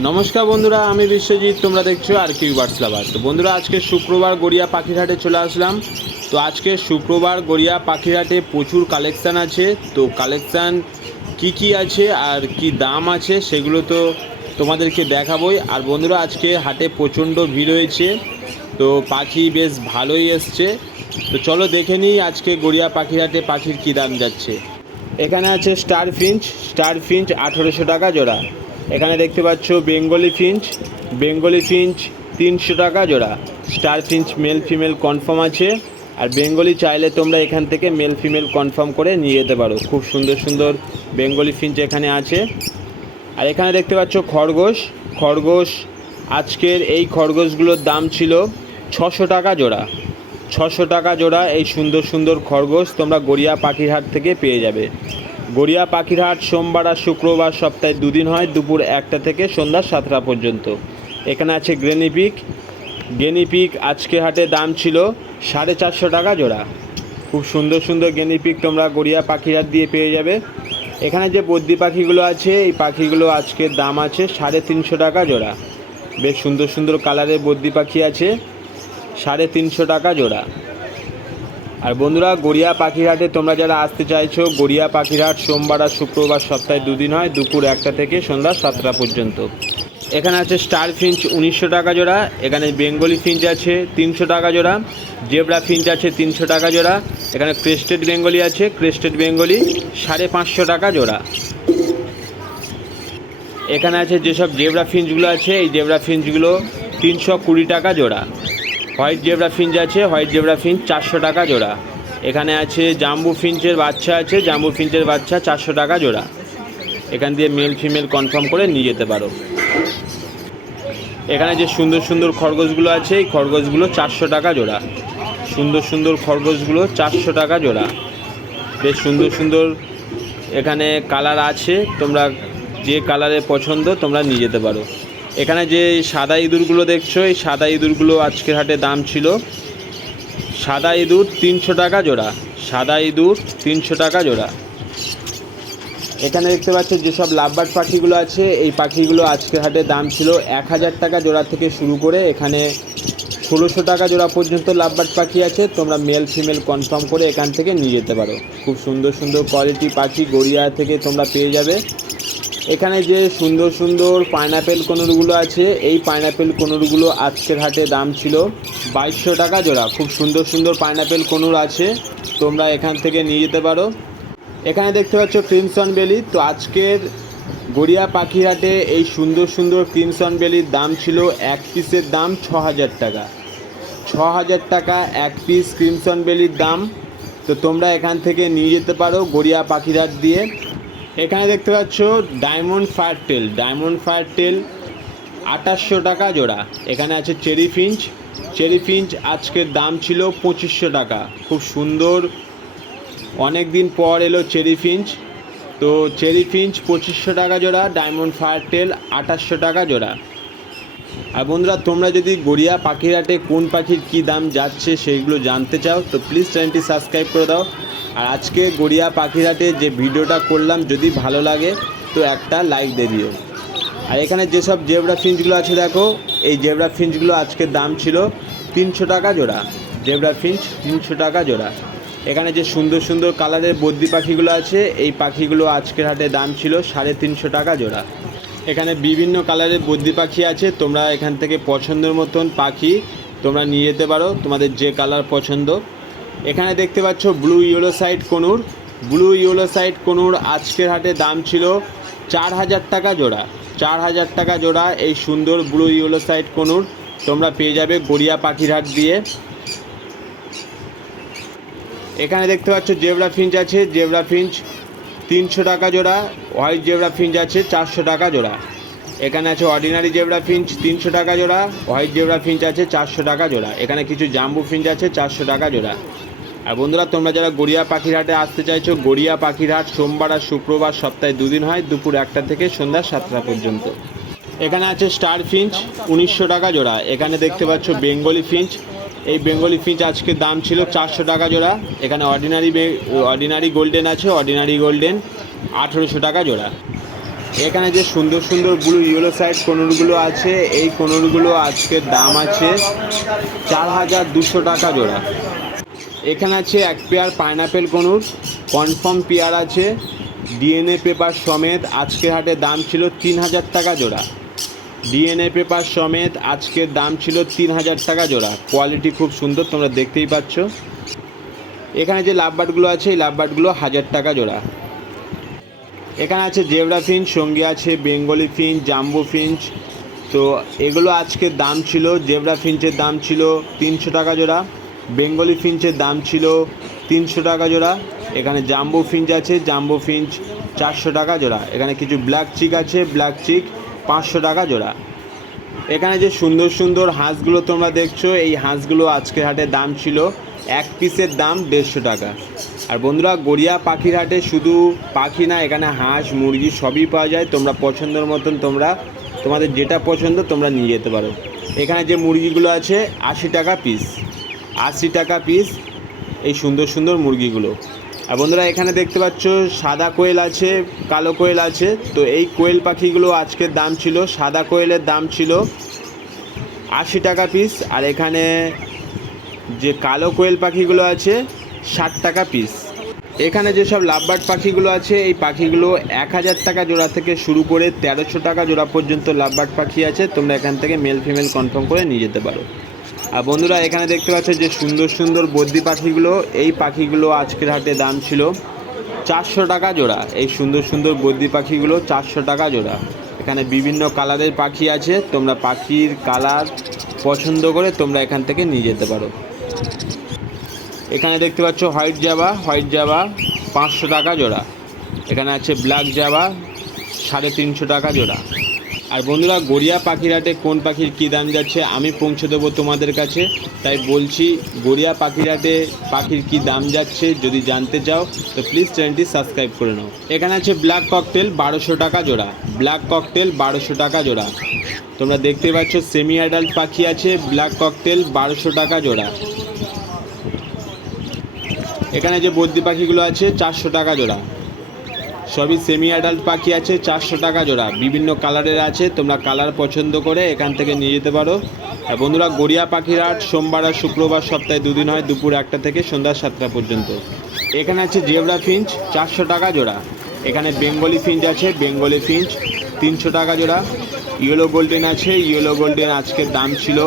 নমস্কার বন্ধুরা, আমি বিশ্বজিৎ, তোমরা দেখছ আর কিউ বার্ডস লাভার তো বন্ধুরা, আজকে শুক্রবার গড়িয়া পাখিরহাটে চলে আসলাম। তো আজকে শুক্রবার গড়িয়া পাখিরহাটে প্রচুর কালেকশান আছে। তো কালেকশান কি কি আছে আর কি দাম আছে সেগুলো তো তোমাদেরকে দেখাবোই। আর বন্ধুরা, আজকে হাটে প্রচণ্ড ভিড় হয়েছে। তো পাখি বেশ ভালোই এসছে। তো চলো দেখে নিই আজকে গড়িয়া পাখিরহাটে পাখির কী দাম যাচ্ছে। এখানে আছে স্টার ফিঞ্চ স্টার ফিঞ্চ আঠেরোশো টাকা জোড়া। এখানে দেখতে পাচ্ছ বেঙ্গলি ফিঞ্চ। বেঙ্গলি ফিঞ্চ তিনশো টাকা জোড়া। Star finch male female confirm আছে। আর বেঙ্গলি চাইলে তোমরা এখান থেকে মেল ফিমেল কনফার্ম করে নিয়ে যেতে পারো। খুব সুন্দর সুন্দর বেঙ্গলি ফিঞ্চ এখানে আছে। আর এখানে দেখতে পাচ্ছ খরগোশ। খরগোশ, আজকের এই খরগোশগুলোর দাম ছিল ছশো টাকা জোড়া। ছশো টাকা জোড়া এই সুন্দর সুন্দর খরগোশ তোমরা গড়িয়া পাখিরহাট থেকে পেয়ে যাবে। গড়িয়া পাখিরহাট সোমবার আর শুক্রবার সপ্তাহে দুদিন হয়, দুপুর একটা থেকে সন্ধ্যা সাতটা পর্যন্ত। এখানে আছে গ্রেনিপিক গেনিপিক আজকে হাটে দাম ছিল সাড়ে চারশো টাকা জোড়া। খুব সুন্দর সুন্দর গেনিপিক তোমরা গড়িয়া পাখিরহাট দিয়ে পেয়ে যাবে। এখানে যে বদ্যি পাখিগুলো আছে, এই পাখিগুলো আজকের দাম আছে সাড়ে তিনশো টাকা জোড়া। বেশ সুন্দর সুন্দর কালারের বদ্যি পাখি আছে, সাড়ে তিনশো টাকা জোড়া। আর বন্ধুরা, গড়িয়া পাখিরহাটে তোমরা যারা আসতে চাইছো, গড়িয়া পাখিরহাট সোমবার আর শুক্রবার সপ্তাহে দুদিন হয়, দুপুর একটা থেকে সন্ধ্যা সাতটা পর্যন্ত। এখানে আছে স্টার ফিঞ্চ উনিশশো টাকা জোড়া, এখানে বেঙ্গলি ফিঞ্চ আছে তিনশো টাকা জোড়া, জেব্রা ফিঞ্চ আছে তিনশো টাকা জোড়া, এখানে ক্রেস্টেড বেঙ্গলি আছে, ক্রেস্টেড বেঙ্গলি সাড়ে পাঁচশো টাকা জোড়া। এখানে আছে যেসব জেব্রা ফিঞ্চগুলো আছে, এই জেব্রা ফিঞ্চগুলো তিনশো কুড়ি টাকা জোড়া। হোয়াইট জেব্রা ফিঞ্চ আছে, হোয়াইট জেব্রা ফিঞ্চ চারশো টাকা জোড়া। এখানে আছে জাম্বু ফিঞ্চের বাচ্চা আছে, জাম্বু ফিঞ্চের বাচ্চা চারশো টাকা জোড়া। এখান দিয়ে মেল ফিমেল কনফার্ম করে নিয়ে যেতে পারো। এখানে যে সুন্দর সুন্দর খরগোশগুলো আছে, এই খরগোশগুলো চারশো টাকা জোড়া। সুন্দর সুন্দর খরগোশগুলো চারশো টাকা জোড়া। বেশ সুন্দর সুন্দর এখানে কালার আছে, তোমরা যে কালারে পছন্দ তোমরা নিয়ে যেতে পারো। এখানে যে সাদা ইঁদুরগুলো দেখছ, এই সাদা ইঁদুরগুলো আজকের হাটে দাম ছিল সাদা ইঁদুর তিনশো টাকা জোড়া, সাদা ইঁদুর তিনশো টাকা জোড়া। এখানে দেখতে পাচ্ছ যেসব লাভবার্ড পাখিগুলো আছে, এই পাখিগুলো আজকের হাটে দাম ছিল এক হাজার টাকা জোড়া থেকে শুরু করে এখানে ষোলোশো টাকা জোড়া পর্যন্ত লাভবার্ড পাখি আছে। তোমরা মেল ফিমেল কনফার্ম করে এখান থেকে নিয়ে যেতে পারো। খুব সুন্দর সুন্দর কোয়ালিটি পাখি গড়িয়া থেকে তোমরা পেয়ে যাবে। এখানে যে সুন্দর সুন্দর পাইনাপেল কোনোরগুলো আছে, এই পাইনাপেল কোনোরগুলো আজকের হাটে দাম ছিল বাইশশো টাকা জোড়া। খুব সুন্দর সুন্দর পাইনাপেল কোনুর আছে, তোমরা এখান থেকে নিয়ে যেতে পারো। এখানে দেখতে পাচ্ছ ক্রিমসন বেলি তো আজকের গড়িয়া পাখিরহাটে এই সুন্দর সুন্দর ক্রিমসন বেলির দাম ছিল এক পিসের দাম ছ হাজার টাকা। ছ হাজার টাকা এক পিস ক্রিমসন বেলির দাম, তো তোমরা এখান থেকে নিয়ে যেতে পারো গড়িয়া পাখিরহাট দিয়ে। এখানে দেখতে পাচ্ছ diamond fire tail diamond fire tail আঠাশশো টাকা জোড়া। এখানে আছে চেরি ফিঞ্চ চেরি ফিঞ্চ আজকের দাম ছিল পঁচিশশো টাকা। খুব সুন্দর। অনেক দিন পর এলো চেরি ফিঞ্চ তো চেরি ফিঞ্চ পঁচিশশো টাকা জোড়া ডায়মন্ড ফায়ার টেল আঠাশশো টাকা জোড়া। আর বন্ধুরা, তোমরা যদি গড়িয়া পাখিরহাটে কোন পাখির কী দাম যাচ্ছে সেইগুলো জানতে চাও, তো প্লিজ চ্যানেলটি সাবস্ক্রাইব করে দাও। আর আজকে গড়িয়া পাখিরহাটে যে ভিডিওটা করলাম, যদি ভালো লাগে, তো একটা লাইক দিয়ে দিও। আর এখানে যেসব জেবরা ফিঞ্চগুলো আছে, দেখো, এই জেবরা ফিঞ্চগুলো আজকের দাম ছিল তিনশো টাকা জোড়া। জেবরা ফিঞ্চ তিনশো টাকা জোড়া। এখানে যে সুন্দর সুন্দর কালারের বদ্যি পাখিগুলো আছে, এই পাখিগুলো আজকের হাটে দাম ছিল সাড়ে তিনশো টাকা জোড়া। এখানে বিভিন্ন কালারের বদ্যি পাখি আছে, তোমরা এখান থেকে পছন্দের মতন পাখি তোমরা নিয়ে যেতে পারো। তোমাদের যে কালার পছন্দ এখানে দেখতে পাচ্ছ blue yellow side conure. Blue yellow side conure আজকের হাটে দাম ছিল চার হাজার টাকা জোড়া। চার হাজার টাকা জোড়া এই সুন্দর ব্লু ইয়েলো সাইড কনুর। তোমরা পেয়ে যাবে গড়িয়া পাখির হাট দিয়ে। এখানে দেখতে পাচ্ছ জেবরা ফিঞ্চ আছে। জেবরা ফিঞ্চ তিনশো টাকা জোড়া। হোয়াইট জেবরা ফিঞ্চ আছে চারশো টাকা জোড়া। এখানে আছে অর্ডিনারি জেবরা ফিঞ্চ তিনশো টাকা জোড়া। হোয়াইট জেবরা ফিঞ্চ আছে চারশো টাকা জোড়া। এখানে কিছু জাম্বু ফিঞ্চ আছে চারশো টাকা জোড়া। আর বন্ধুরা, তোমরা যারা গড়িয়া পাখির হাটে আসতে চাইছো, গড়িয়া পাখির হাট সোমবার আর শুক্রবার সপ্তাহে দুদিন হয়, দুপুর একটা থেকে সন্ধ্যা সাতটা পর্যন্ত। এখানে আছে স্টার ফিঞ্চ, উনিশশো টাকা জোড়া। এখানে দেখতে পাচ্ছ বেঙ্গলি ফিঞ্চ। এই বেঙ্গলি ফিঞ্চ আজকে দাম ছিল চারশো টাকা জোড়া। এখানে অর্ডিনারি অর্ডিনারি গোল্ডেন আছে অর্ডিনারি গোল্ডেন আঠেরোশো টাকা জোড়া। এখানে যে সুন্দর সুন্দর ব্লু ইয়েলো সাইড কোনুরগুলো আছে, এই কোনুরগুলো আজকের দাম আছে চার হাজার দুশো টাকা জোড়া। এখানে আছে এক pair pineapple conure confirm pair আছে, ডিএনএ পেপার সমেত আজকের হাটে দাম ছিল তিন হাজার টাকা জোড়া। ডিএনএ পেপার সমেত আজকের দাম ছিল তিন হাজার টাকা জোড়া। কোয়ালিটি খুব সুন্দর, তোমরা দেখতেই পাচ্ছ। এখানে যে লাভবার্ডগুলো আছে, এই লাভবার্ডগুলো হাজার টাকা জোড়া। এখানে আছে জেবরা ফিঞ্চ, সঙ্গে আছে বেঙ্গলি ফিঞ্চ, জাম্বো ফিঞ্চ। তো এগুলো আজকের দাম ছিল, জেবরা ফিঞ্চের দাম ছিল তিনশো টাকা জোড়া। বেঙ্গলি ফিঞ্চের দাম ছিল তিনশো টাকা জোড়া। এখানে জাম্বো ফিঞ্চ আছে, জাম্বো ফিঞ্চ চারশো টাকা জোড়া। এখানে কিছু ব্ল্যাক চিক আছে, ব্ল্যাক চিক পাঁচশো টাকা জোড়া। এখানে যে সুন্দর সুন্দর হাঁসগুলো তোমরা দেখছ, এই হাঁসগুলো আজকের হাটে দাম ছিল এক পিসের দাম দেড়শো টাকা। আর বন্ধুরা, গড়িয়া পাখির হাটে শুধু পাখি না, এখানে হাঁস, মুরগি সবই পাওয়া যায়। তোমরা পছন্দের মতন তোমরা, তোমাদের যেটা পছন্দ তোমরা নিয়ে যেতে পারো। এখানে যে মুরগিগুলো আছে, আশি টাকা পিস। আশি টাকা পিস এই সুন্দর সুন্দর মুরগিগুলো। আর বন্ধুরা, এখানে দেখতে পাচ্ছ, সাদা কোয়েল আছে, কালো কোয়েল আছে। তো এই কোয়েল পাখিগুলো আজকের দাম ছিল, সাদা কোয়েলের দাম ছিল আশি টাকা পিস আর এখানে যে কালো কোয়েল পাখিগুলো আছে, ষাট টাকা পিস এখানে যেসব লাভবার্ড পাখিগুলো আছে, এই পাখিগুলো এক হাজার টাকা জোড়া থেকে শুরু করে তেরোশো টাকা জোড়া পর্যন্ত লাভবার্ড পাখি আছে। তোমরা এখান থেকে মেল ফিমেল কনফার্ম করে নিয়ে যেতে পারো। বন্ধুরা, এখানে দেখতে পাচ্ছ যে সুন্দর সুন্দর বদ্যি পাখিগুলো, এই পাখিগুলো আজকের হাটে দাম ছিল চারশো টাকা জোড়া। এই সুন্দর সুন্দর বদ্যি পাখিগুলো চারশো টাকা জোড়া। এখানে বিভিন্ন কালারের পাখি আছে, তোমরা পাখির কালার পছন্দ করে তোমরা এখান থেকে নিয়ে যেতে পারো। এখানে দেখতে পাচ্ছ হোয়াইট জাবা হোয়াইট জাবা পাঁচশো টাকা জোড়া। এখানে আছে ব্ল্যাক জাবা, সাড়ে তিনশো টাকা জোড়া। আর বন্ধুরা, গড়িয়া পাখির হাটে কোন পাখির কী দাম যাচ্ছে, আমি পৌঁছে দেবো তোমাদের কাছে। তাই বলছি, গড়িয়া পাখির হাটে পাখির কী দাম যাচ্ছে যদি জানতে চাও, তো প্লিজ চ্যানেলটি সাবস্ক্রাইব করে নাও। এখানে আছে ব্ল্যাক ককটেল বারোশো টাকা জোড়া। ব্ল্যাক ককটেল বারোশো টাকা জোড়া। তোমরা দেখতে পাচ্ছ সেমি অ্যাডাল্ট পাখি আছে ব্ল্যাক ককটেল বারোশো টাকা জোড়া। এখানে যে বদ্যি পাখিগুলো আছে, চারশো টাকা জোড়া। সবই সেমি অ্যাডাল্ট পাখি আছে, চারশো টাকা জোড়া। বিভিন্ন কালারের আছে, তোমরা কালার পছন্দ করে এখান থেকে নিয়ে যেতে পারো। আর বন্ধুরা, গড়িয়া পাখির হাট সোমবার আর শুক্রবার সপ্তাহে দুদিন হয়, দুপুর একটা থেকে সন্ধ্যা সাতটা পর্যন্ত। এখানে আছে জেবরা ফিঞ্চ, চারশো টাকা জোড়া। এখানে বেঙ্গলি ফিঞ্চ আছে, বেঙ্গলি ফিঞ্চ, তিনশো টাকা জোড়া। ইয়েলো গোল্ডেন আছে, ইয়েলো গোল্ডেন আজকের দাম ছিল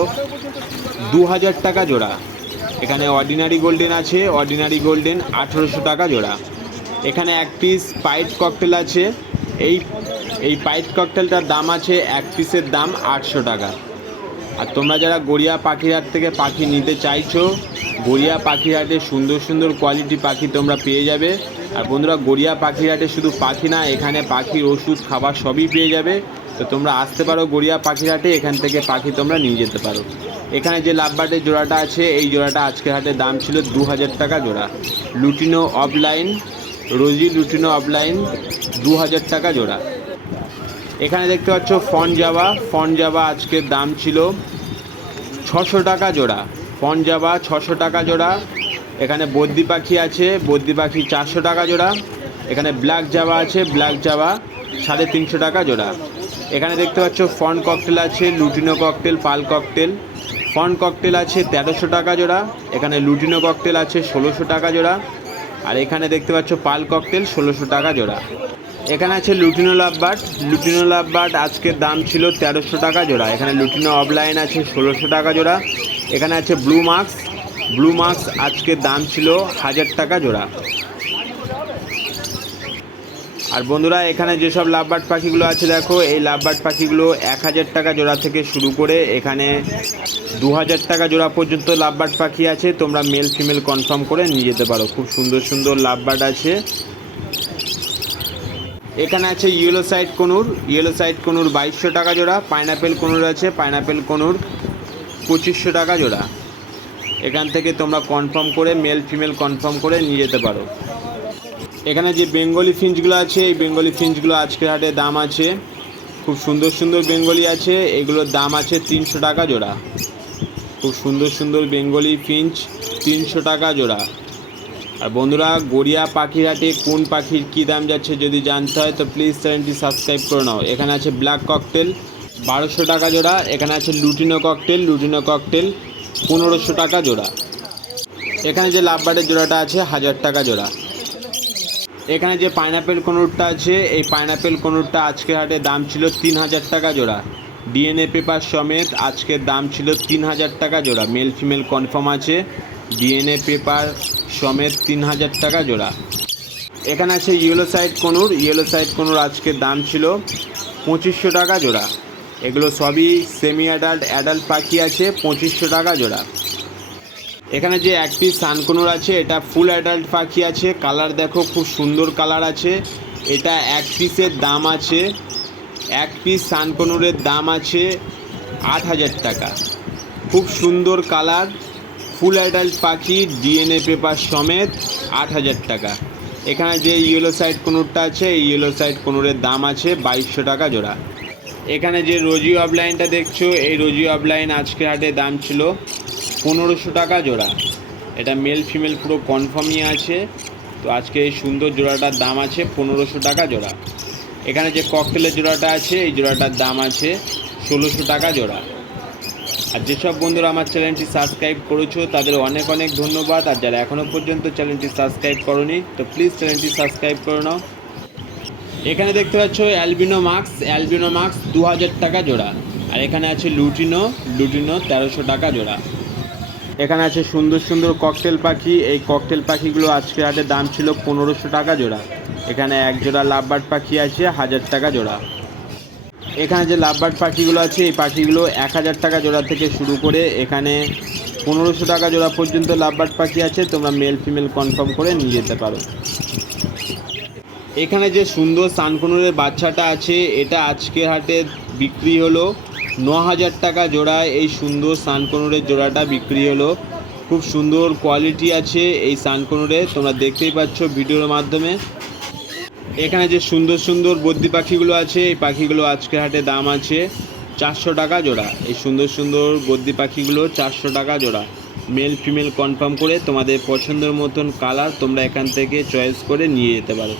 দু হাজার টাকা জোড়া। এখানে অর্ডিনারি গোল্ডেন আছে, অর্ডিনারি গোল্ডেন আঠেরোশো টাকা জোড়া। এখানে এক পিস পাইট ককটেল আছে। এই এই পাইট ককটেলটার দাম আছে এক পিসের দাম আটশো টাকা। আর তোমরা যারা গড়িয়া পাখিরহাট থেকে পাখি নিতে চাইছো, গড়িয়া পাখিরহাটে সুন্দর সুন্দর কোয়ালিটি পাখি তোমরা পেয়ে যাবে। আর বন্ধুরা, গড়িয়া পাখিরহাটে শুধু পাখি না, এখানে পাখির ওষুধ, খাবার সবই পেয়ে যাবে। তো তোমরা আসতে পারো গড়িয়া পাখিরহাটে, এখান থেকে পাখি তোমরা নিয়ে যেতে পারো। এখানে যে লাভবার্ডের জোড়াটা আছে, এই জোড়াটা আজকের হাটে দাম ছিল দু হাজার টাকা জোড়া। Lutino offline rosy lutino offline দু হাজার টাকা জোড়া। এখানে দেখতে পাচ্ছ ফন জাবা। ফন জাবা আজকের দাম ছিল ছশো টাকা জোড়া। ফন জাবা ছশো টাকা জোড়া। এখানে বদ্যি পাখি আছে বদ্যি পাখি চারশো টাকা জোড়া। এখানে ব্ল্যাক জাবা আছে ব্ল্যাক জাবা সাড়ে তিনশো টাকা জোড়া। এখানে দেখতে পাচ্ছ ফন ককটেল আছে, lutino cockatiel pearl cockatiel fawn cockatiel আছে তেরোশো টাকা জোড়া। এখানে লুটিনো ককটেল আছে ষোলোশো টাকা জোড়া। আর এখানে দেখতে পাচ্ছ পাল ককটেল ষোলোশো টাকা জোড়া। এখানে আছে লুটিনো লাভবার্ড লুটিনো লাভবার্ড আজকের দাম ছিল তেরোশো টাকা জোড়া। এখানে লুটিনো অফলাইন আছে ষোলোশো টাকা জোড়া। এখানে আছে ব্লু মাস্ক। ব্লু মাস্ক আজকের দাম ছিল হাজার টাকা জোড়া। আর বন্ধুরা, এখানে যেসব লাভবার্ড পাখিগুলো আছে দেখো, এই লাভবার্ড পাখিগুলো এক হাজার টাকা জোড়া থেকে শুরু করে এখানে দু হাজার টাকা জোড়া পর্যন্ত লাভবার্ড পাখি আছে। তোমরা মেল ফিমেল কনফার্ম করে নিয়ে যেতে পারো। খুব সুন্দর সুন্দর লাভবার্ড আছে। এখানে আছে yellow side conure. Yellow side conure বাইশশো টাকা জোড়া পাইনাপেল কনুর আছে পাইনাপেল কনুর পঁচিশশো টাকা জোড়া। এখান থেকে তোমরা কনফার্ম করে মেল ফিমেল কনফার্ম করে নিয়ে যেতে পারো। এখানে যে বেঙ্গলি ফিঞ্চগুলো আছে, এই বেঙ্গলি ফিঞ্চগুলো আজকের হাটে দাম আছে। খুব সুন্দর সুন্দর বেঙ্গলি আছে, এগুলোর দাম আছে তিনশো টাকা জোড়া। খুব সুন্দর সুন্দর বেঙ্গলি ফিঞ্চ, তিনশো টাকা জোড়া। আর বন্ধুরা, গড়িয়া পাখিরহাটে কোন পাখির কী দাম যাচ্ছে যদি জানতে হয়, তো প্লিজ চ্যানেলটি সাবস্ক্রাইব করে নাও। এখানে আছে ব্ল্যাক ককটেল বারোশো টাকা জোড়া। এখানে আছে লুটিনো ককটেল লুটিনো ককটেল পনেরোশো টাকা জোড়া। এখানে যে লাভবার্ডের জোড়াটা আছে, হাজার টাকা জোড়া। এখানে যে পাইনাপেল কনুরটা আছে, এই পাইনাপেল কনুরটা আজকের হাটে দাম ছিল তিন হাজার টাকা জোড়া। ডিএনএ পেপার সমেত আজকের দাম ছিল তিন হাজার টাকা জোড়া। মেল ফিমেল কনফার্ম আছে ডিএনএ পেপার সমেত তিন হাজার টাকা জোড়া। এখানে আছে yellow side conure yellow side conure আজকের দাম ছিল পঁচিশশো টাকা জোড়া। এগুলো সবই সেমি অ্যাডাল্ট অ্যাডাল্ট পাখি আছে, পঁচিশশো টাকা জোড়া। এখানে যে এক পিস সানকনুর আছে, এটা ফুল অ্যাডাল্ট পাখি আছে কালার দেখো খুব সুন্দর কালার আছে। এটা এক পিসের দাম আছে, এক পিস সানকনুরের দাম আছে আট হাজার টাকা। খুব সুন্দর কালার ফুল অ্যাডাল্ট পাখি ডিএনএ পেপার সমেত আট হাজার টাকা। এখানে যে ইয়েলো সাইড কনুরটা আছে, এই ইয়েলো সাইড কনুরের দাম আছে বাইশশো টাকা জোড়া। এখানে যে রোজি অফলাইনটা দেখছ, এই রোজি অফলাইন আজকের হাটে দাম ছিল পনেরোশো টাকা জোড়া। এটা মেল ফিমেল পুরো কনফার্মই আছে। তো আজকে এই সুন্দর জোড়াটার দাম আছে পনেরোশো টাকা জোড়া। এখানে যে ককটেলের জোড়াটা আছে, এই জোড়াটার দাম আছে ষোলোশো টাকা জোড়া। আর যেসব বন্ধুরা আমার চ্যানেলটি সাবস্ক্রাইব করেছ, তাদের অনেক অনেক ধন্যবাদ। আর যারা এখনও পর্যন্ত চ্যানেলটি সাবস্ক্রাইব করনি, তো প্লিজ চ্যানেলটি সাবস্ক্রাইব করে নাও। এখানে দেখতে পাচ্ছ অ্যালবিনো মার্কস অ্যালবিনো মার্কস দু টাকা জোড়া। আর এখানে আছে লুটিনো লুটিনো তেরোশো টাকা জোড়া। এখানে আছে সুন্দর সুন্দর ককটেল পাখি। এই ককটেল পাখিগুলো আজকে হাটে দাম ছিল পনেরোশো টাকা জোড়া। এখানে এক জোড়া লাভবার্ড পাখি আছে, হাজার টাকা জোড়া। এখানে যে লাভবার্ড পাখিগুলো আছে, এই পাখিগুলো এক হাজার টাকা জোড়া থেকে শুরু করে এখানে পনেরোশো টাকা জোড়া পর্যন্ত লাভবার্ড পাখি আছে। তোমরা মেল ফিমেল কনফার্ম করে নিয়ে যেতে পারো। এখানে যে সুন্দর সানকনুরের বাচ্চাটা আছে, এটা আজকের হাটে বিক্রি হলো। ন হাজার টাকা জোড়ায় এই সুন্দর সানকনুরের জোড়াটা বিক্রি হলো। খুব সুন্দর কোয়ালিটি আছে এই সানকনুরে, তোমরা দেখতেই পাচ্ছ ভিডিওর মাধ্যমে। এখানে যে সুন্দর সুন্দর বদ্যি পাখিগুলো আছে, এই পাখিগুলো আজকের হাটে দাম আছে চারশো টাকা জোড়া। এই সুন্দর সুন্দর বদ্যি পাখিগুলো চারশো টাকা জোড়া। মেল ফিমেল কনফার্ম করে তোমাদের পছন্দের মতন কালার তোমরা এখান থেকে চয়েস করে নিয়ে যেতে পারো।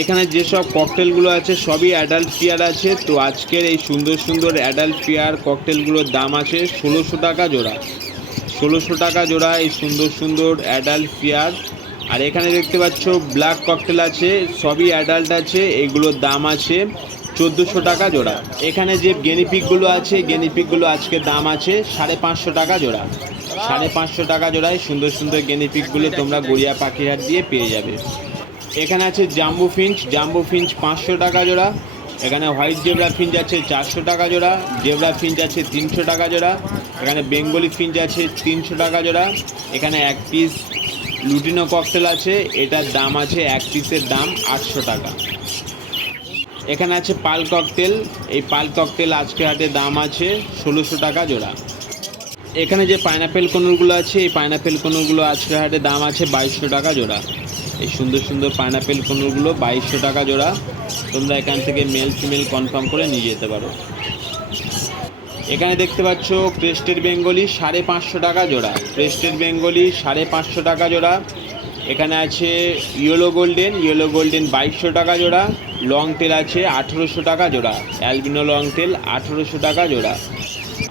এখানে যেসব ককটেলগুলো আছে, সবই অ্যাডাল্ট পেয়ার আছে। তো আজকের এই সুন্দর সুন্দর অ্যাডাল্ট পেয়ার ককটেলগুলোর দাম আছে ষোলোশো টাকা জোড়া। ষোলোশো টাকা জোড়া এই সুন্দর সুন্দর অ্যাডাল্ট পেয়ার আর এখানে দেখতে পাচ্ছ ব্ল্যাক ককটেল আছে, সবই অ্যাডাল্ট আছে, এগুলোর দাম আছে চোদ্দোশো টাকা জোড়া। এখানে যে গেনিপিকগুলো আছে গেনিপিকগুলো আজকে দাম আছে সাড়ে পাঁচশো টাকা জোড়া। সাড়ে পাঁচশো টাকা জোড়ায় সুন্দর সুন্দর গেনিপিকগুলো তোমরা গড়িয়া পাখিরহাট দিয়ে পেয়ে যাবে। এখানে আছে জাম্বু ফিঞ্চ জাম্বু ফিঞ্চ পাঁচশো টাকা জোড়া। এখানে হোয়াইট জেবরা ফিঞ্চ আছে চারশো টাকা জোড়া, জেবরা ফিঞ্চ আছে তিনশো টাকা জোড়া। এখানে বেঙ্গলি ফিঞ্চ আছে তিনশো টাকা জোড়া। এখানে এক পিস লুটিনো ককটেল আছে, এটার দাম আছে এক পিসের দাম আটশো টাকা। এখানে আছে পাল ককটেল এই পাল ককটেল আজকে হাটে দাম আছে ষোলোশো টাকা জোড়া। এখানে যে পাইনাপেল কনুরগুলো আছে, এই পাইনাপেল কনুরগুলো আজকে হাটে দাম আছে বাইশশো টাকা জোড়া। এই সুন্দর সুন্দর পাইনাপেল কনুরগুলো বাইশশো টাকা জোড়া। তোমরা এখান থেকে মেল ফিমেল কনফার্ম করে নিয়ে যেতে পারো। এখানে দেখতে পাচ্ছ ক্রেস্টেড বেঙ্গলি সাড়ে পাঁচশো টাকা জোড়া। ক্রেস্টেড বেঙ্গলি সাড়ে পাঁচশো টাকা জোড়া। এখানে আছে ইয়েলো গোল্ডেন ইয়েলো গোল্ডেন বাইশশো টাকা জোড়া। লং টেল আছে আঠেরোশো টাকা জোড়া। অ্যালবিনো লং টেল আঠেরোশো টাকা জোড়া।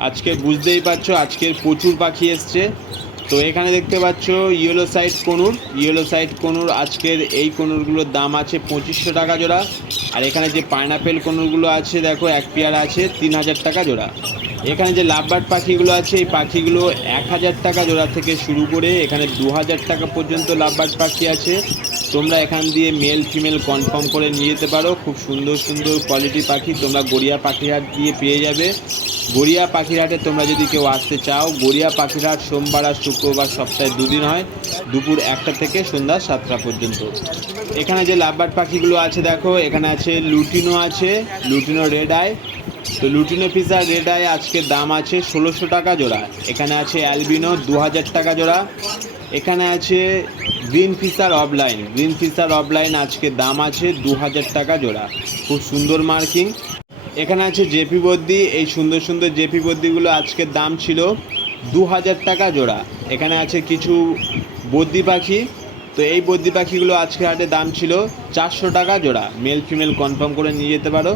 আজকে বুঝতেই পারছ, আজকের প্রচুর পাখি এসছে। তো এখানে দেখতে পাচ্ছ yellow side conure. Yellow side conure, আজকের এই কনুরগুলোর দাম আছে পঁচিশশো টাকা জোড়া। আর এখানে যে পাইনাপেল কনুরগুলো আছে, দেখো, এক পেয়ার আছে তিন হাজার টাকা জোড়া। এখানে যে লাভবার্ড পাখিগুলো আছে, এই পাখিগুলো এক হাজার টাকা জোড়া থেকে শুরু করে এখানে দু হাজার টাকা পর্যন্ত লাভবার পাখি আছে। তোমরা এখান দিয়ে মেল ফিমেল কনফার্ম করে নিয়ে যেতে পারো। খুব সুন্দর সুন্দর কোয়ালিটি পাখি তোমরা গড়িয়া পাখিরহাট দিয়ে পেয়ে যাবে। গড়িয়া পাখিরহাটে তোমরা যদি কেউ আসতে চাও, গড়িয়া পাখিরহাট সোমবার আর শুক্রবার সপ্তাহে দুদিন হয়, দুপুর একটা থেকে সন্ধ্যা সাতটা পর্যন্ত। এখানে যে লাভবার্ড পাখিগুলো আছে, দেখো, এখানে আছে লুটিনো আছে, লুটিনো রেড আই তো লুটিনো পিজা রেড আই আজকের দাম আছে ষোলোশো টাকা জোড়া। এখানে আছে অ্যালবিনো দু হাজার টাকা জোড়া। এখানে আছে green fisher offline green fisher offline আজকে দাম আছে দু হাজার টাকা জোড়া। খুব সুন্দর মার্কিং এখানে আছে জেপি বদ্যি এই সুন্দর সুন্দর জেপি বদ্যিগুলো আজকের দাম ছিল দু হাজার টাকা জোড়া। এখানে আছে কিছু বদ্যি পাখি। তো এই বদ্যি পাখিগুলো আজকে হাটে দাম ছিল চারশো টাকা জোড়া। মেল ফিমেল কনফার্ম করে নিয়ে যেতে পারো।